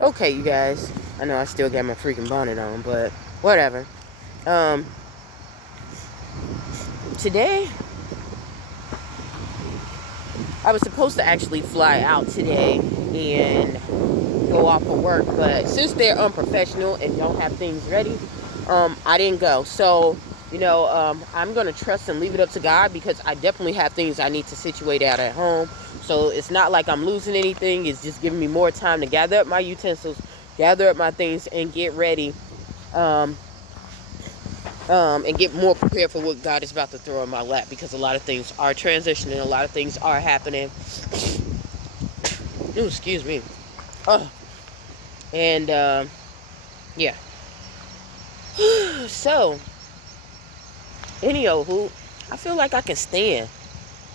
Okay, you guys. I know I still got my freaking bonnet on, but whatever. Um, Today I was supposed to actually fly out today and go off for work, but since they're unprofessional and don't have things ready, I didn't go. So, I'm gonna trust and leave it up to God because I definitely have things I need to situate out at home. So it's not like I'm losing anything. It's just giving me more time to gather up my utensils, gather up my things, and get ready. Um, and get more prepared for what God is about to throw in my lap because a lot of things are transitioning, a lot of things are happening. Ooh, excuse me. Uh, and yeah. So, anywho, I feel like I can stand.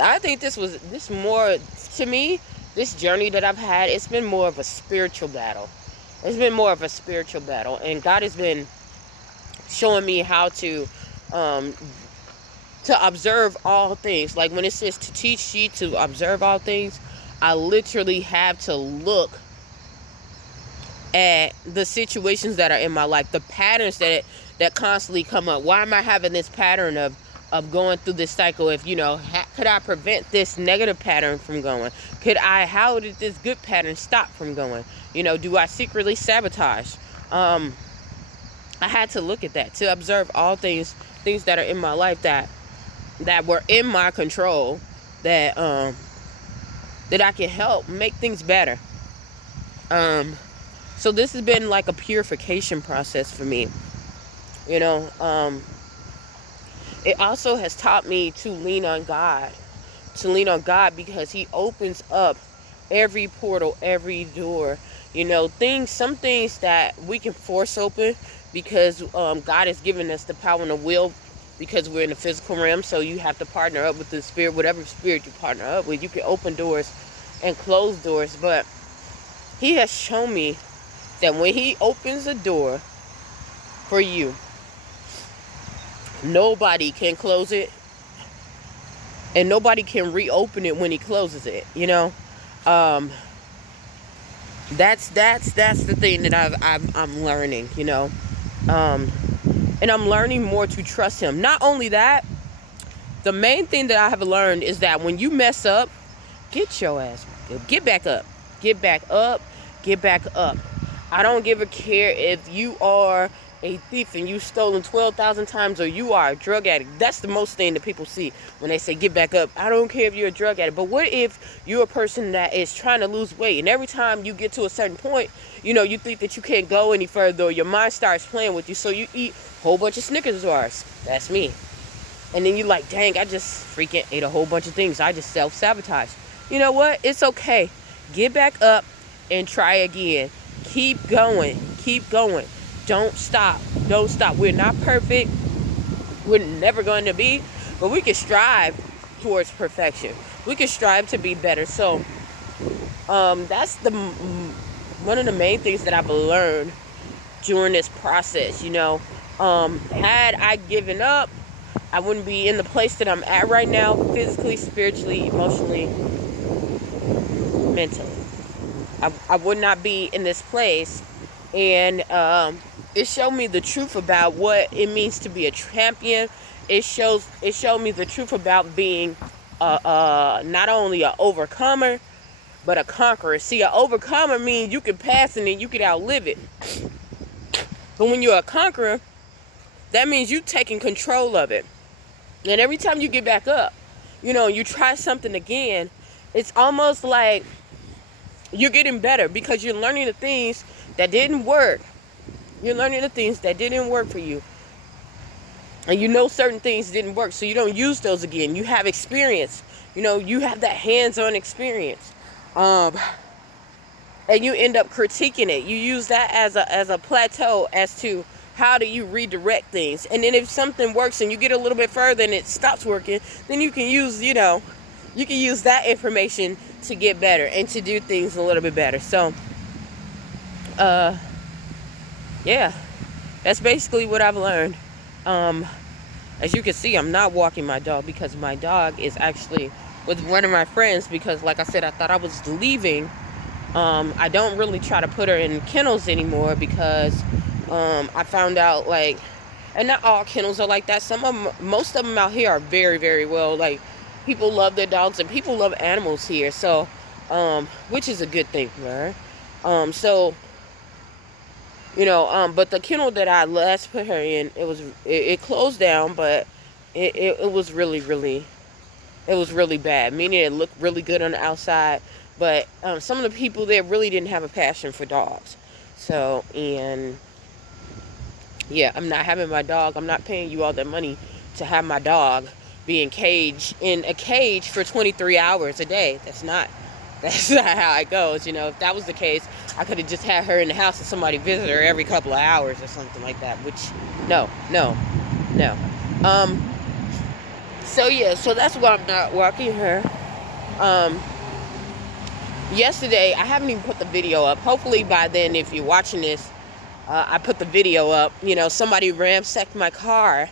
I think this more to me. This journey that I've had, it's been more of a spiritual battle. It's been more of a spiritual battle, and God has been showing me how um, to observe all things. Like when it says to teach ye to observe all things, I literally have to look at the situations that are in my life, the patterns that constantly come up. Why am I having this pattern of going through this cycle? If could I prevent this negative pattern from going? How did this good pattern stop from going? Do I secretly sabotage? I had to look at that, to observe all things that are in my life that were in my control, that I can help make things better. So this has been like a purification process for me. You know, um, it also has taught me to lean on God, because He opens up every portal, every door. Some things that we can force open because God has given us the power and the will, because we're in the physical realm. So you have to partner up with the spirit, whatever spirit you partner up with. You can open doors and close doors, but He has shown me that when He opens a door for you, nobody can close it, and nobody can reopen it when He closes it. Um, that's the thing that I'm learning. Um, and I'm learning more to trust Him. Not only that, the main thing that I have learned is that when you mess up, get your ass back up. Get back up. Get back up. Get back up. I don't give a care if you are a thief and you've stolen 12,000 times, or you are a drug addict. That's the most thing that people see when they say get back up. I don't care if you're a drug addict. But what if you're a person that is trying to lose weight, and every time you get to a certain point, you think that you can't go any further, or your mind starts playing with you, so you eat a whole bunch of Snickers bars. That's me. And then you're like, dang, I just freaking ate a whole bunch of things. I just self-sabotage. You know what? It's okay. Get back up and try again. Keep going. Keep going. Don't stop. Don't stop. We're not perfect. We're never going to be. But we can strive towards perfection. We can strive to be better. So that's one of the main things that I've learned during this process. Had I given up, I wouldn't be in the place that I'm at right now, physically, spiritually, emotionally, mentally. I would not be in this place. And it showed me the truth about what it means to be a champion. It showed me the truth about being not only an overcomer, but a conqueror. See, an overcomer means you can pass it and you can outlive it. But when you're a conqueror, that means you taking control of it. And every time you get back up, you try something again, it's almost like you're getting better because you're learning the things that didn't work. You're learning the things that didn't work for you. And certain things didn't work, so you don't use those again. You have experience. You have that hands-on experience. And you end up critiquing it. You use that as a plateau as to how do you redirect things. And then if something works and you get a little bit further and it stops working, then you can use that information to get better and to do things a little bit better. So yeah, that's basically what I've learned. As you can see, I'm not walking my dog because my dog is actually with one of my friends, because like I said, I thought I was leaving I don't really try to put her in kennels anymore because I found out, like, and not all kennels are like that. Most of them out here are very, very well. Like, people love their dogs and people love animals here. So, which is a good thing for her. So, but the kennel that I last put her in, it closed down, but it was really, really, it was really bad. Meaning it looked really good on the outside, but some of the people there really didn't have a passion for dogs. So, and yeah, I'm not having my dog. I'm not paying you all that money to have my dog be in a cage for 23 hours a day. That's not how it goes. If that was the case, I could have just had her in the house and somebody visit her every couple of hours or something like that, which no. So that's why I'm not walking her. Yesterday, I haven't even put the video up. Hopefully by then, if you're watching this, I put the video up. Somebody ransacked my car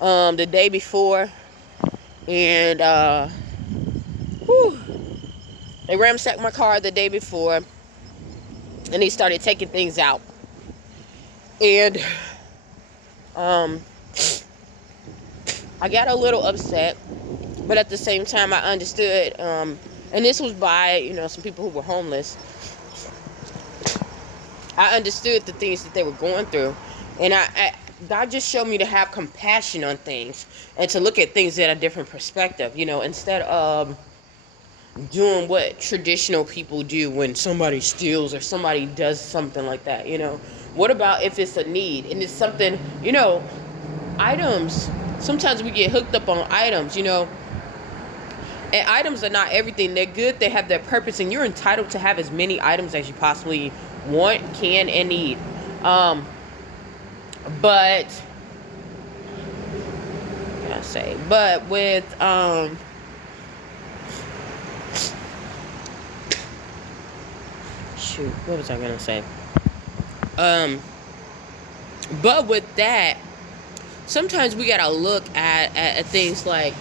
the day before, and they ransacked my car the day before, and they started taking things out. And I got a little upset, but at the same time, I understood. And this was by some people who were homeless. I understood the things that they were going through, and God just showed me to have compassion on things and to look at things at a different perspective. Instead of doing what traditional people do when somebody steals or somebody does something like that. What about if it's a need and it's something? Items. Sometimes we get hooked up on items. And items are not everything. They're good. They have their purpose, and you're entitled to have as many items as you possibly want, can, and need. But with what was I gonna say? But with that, sometimes we gotta look at things like,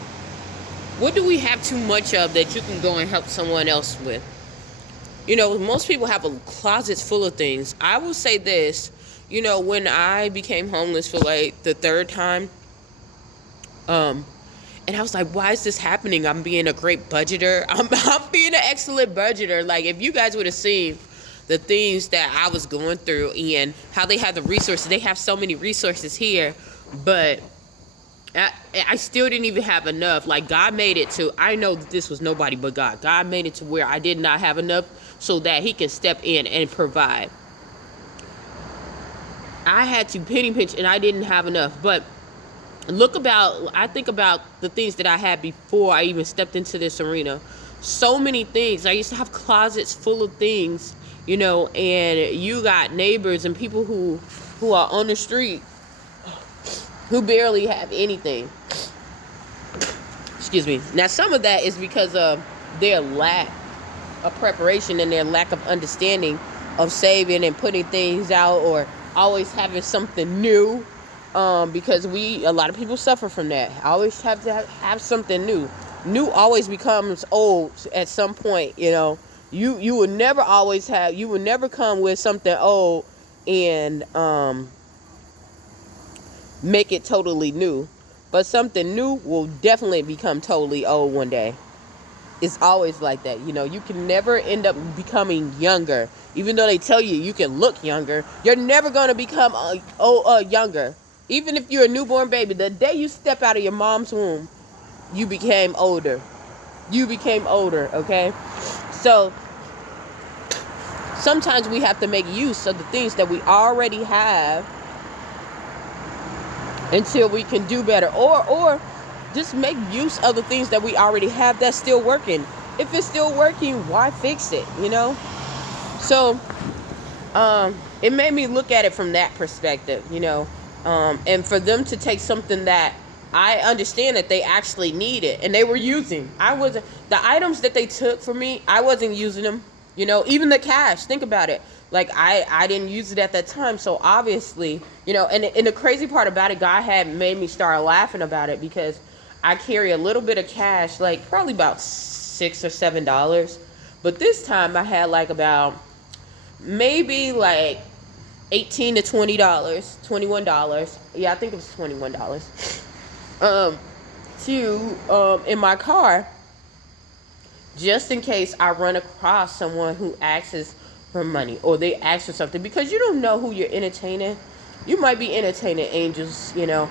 what do we have too much of that you can go and help someone else with? Most people have closets full of things. I will say this, when I became homeless for like the third time, and I was like, why is this happening? I'm being a great budgeter. I'm being an excellent budgeter. Like, if you guys would have seen the things that I was going through and how they have the resources. They have so many resources here, but I still didn't even have enough. Like, God made it to, I know that this was nobody but God. God made it to where I did not have enough so that he can step in and provide. I had to penny pinch and I didn't have enough. But I think about the things that I had before I even stepped into this arena. So many things. I used to have closets full of things, and you got neighbors and people who are on the street who barely have anything. Excuse me. Now, some of that is because of their lack of preparation and their lack of understanding of saving and putting things out, or always having something new. Because a lot of people suffer from that. I always have to have something new. New always becomes old at some point. You would never come with something old and make it totally new. But something new will definitely become totally old one day. It's always like that. You can never end up becoming younger. Even though they tell you can look younger, you're never going to become younger. Even if you're a newborn baby, the day you step out of your mom's womb, you became older. Okay? So, sometimes we have to make use of the things that we already have until we can do better. Or just make use of the things that we already have that's still working. If it's still working, why fix it, So, it made me look at it from that perspective, and for them to take something that I understand that they actually needed and they were using. The items that they took from me, I wasn't using them, even the cash. Think about it. Like, I didn't use it at that time. So obviously, and the crazy part about it, God had made me start laughing about it, because I carry a little bit of cash, like probably about $6 or $7. But this time I had like about maybe like $18 to $20, $21. Yeah, I think it was $21. In my car, just in case I run across someone who asks for money or they ask for something, because you don't know who you're entertaining. You might be entertaining angels, and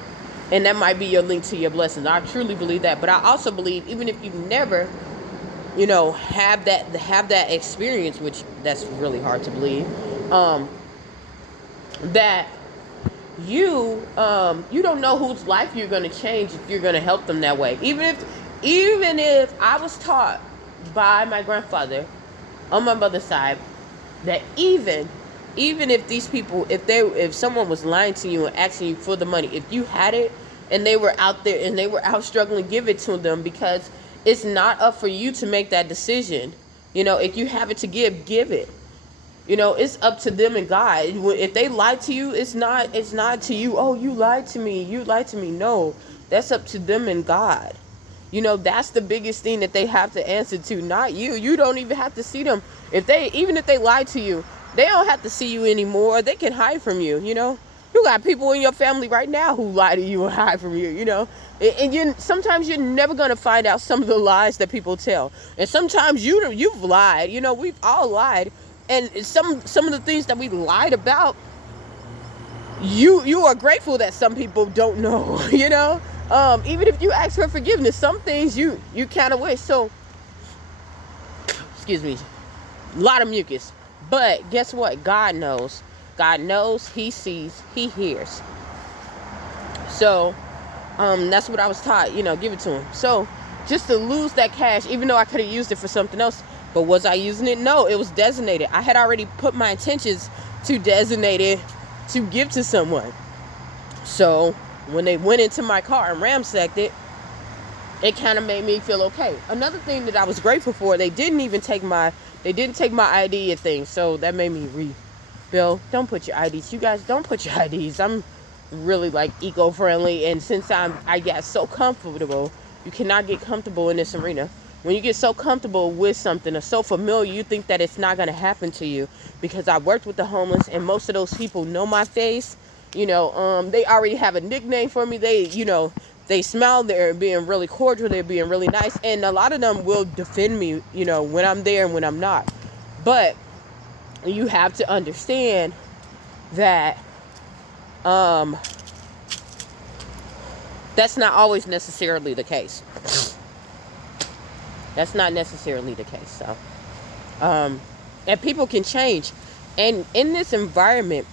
that might be your link to your blessings. I truly believe that. But I also believe, even if you never, have that experience, which that's really hard to believe, that you don't know whose life you're going to change if you're going to help them that way. Even if I was taught by my grandfather on my mother's side that even if these people, if someone was lying to you and asking you for the money, if you had it and they were out there and they were out struggling, give it to them, because it's not up for you to make that decision. If you have it to give it. It's up to them and God. If they lie to you, it's not to you. Oh, you lied to me. No, that's up to them and God. That's the biggest thing that they have to answer to, not you. You don't even have to see them. Even if they lie to you, they don't have to see you anymore. They can hide from you. You got people in your family right now who lie to you and hide from you. And sometimes you're never gonna find out some of the lies that people tell. And sometimes you've lied. We've all lied. And some of the things that we lied about, you are grateful that some people don't know. Even if you ask for forgiveness, some things you kind of wish. So, excuse me, a lot of mucus. But guess what? God knows. He sees, he hears. So, that's what I was taught, give it to him. So, just to lose that cash, even though I could have used it for something else, but was I using it? No, it was designated. I had already put my intentions to designate it to give to someone. So, when they went into my car and ransacked it, it kind of made me feel okay. Another thing that I was grateful for, they didn't take my ID and things. So that made me Bill, don't put your IDs. You guys, don't put your IDs. I'm really like eco-friendly, and since I got so comfortable, you cannot get comfortable in this arena. When you get so comfortable with something or so familiar, you think that it's not going to happen to you. Because I worked with the homeless, and most of those people know my face. They already have a nickname for me. They smile. They're being really cordial. They're being really nice. And a lot of them will defend me, when I'm there and when I'm not. But you have to understand that that's not always necessarily the case. That's not necessarily the case. So, and people can change. And in this environment,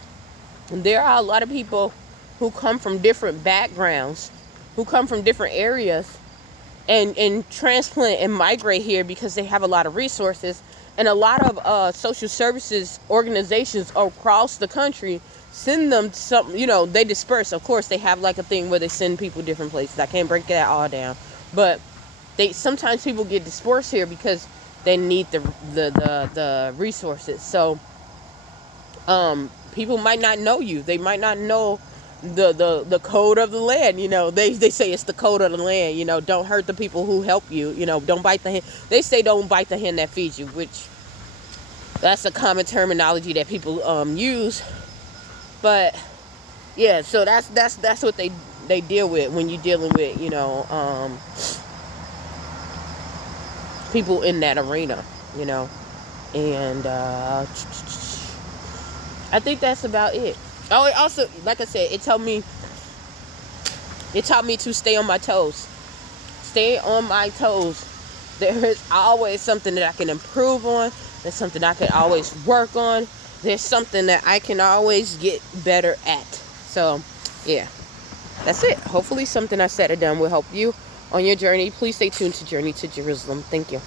there are a lot of people who come from different backgrounds, who come from different areas, and transplant and migrate here because they have a lot of resources. And a lot of social services organizations across the country send them some, they disperse. Of course, they have like a thing where they send people different places. I can't break that all down. But sometimes people get dispersed here because they need the resources. So people might not know you. They might not know the code of the land. They say it's the code of the land. Don't hurt the people who help you. Don't bite the hand. They say don't bite the hand that feeds you, which that's a common terminology that people use. But yeah, so that's what they deal with when you're dealing with people in that arena, and I think that's about it. Oh, it also, like I said, it taught me to stay on my toes. Stay on my toes. There is always something that I can improve on. There's something I can always work on. There's something that I can always get better at. So, yeah, that's it. Hopefully something I said or done will help you on your journey. Please stay tuned to Journey to Jerusalem. Thank you.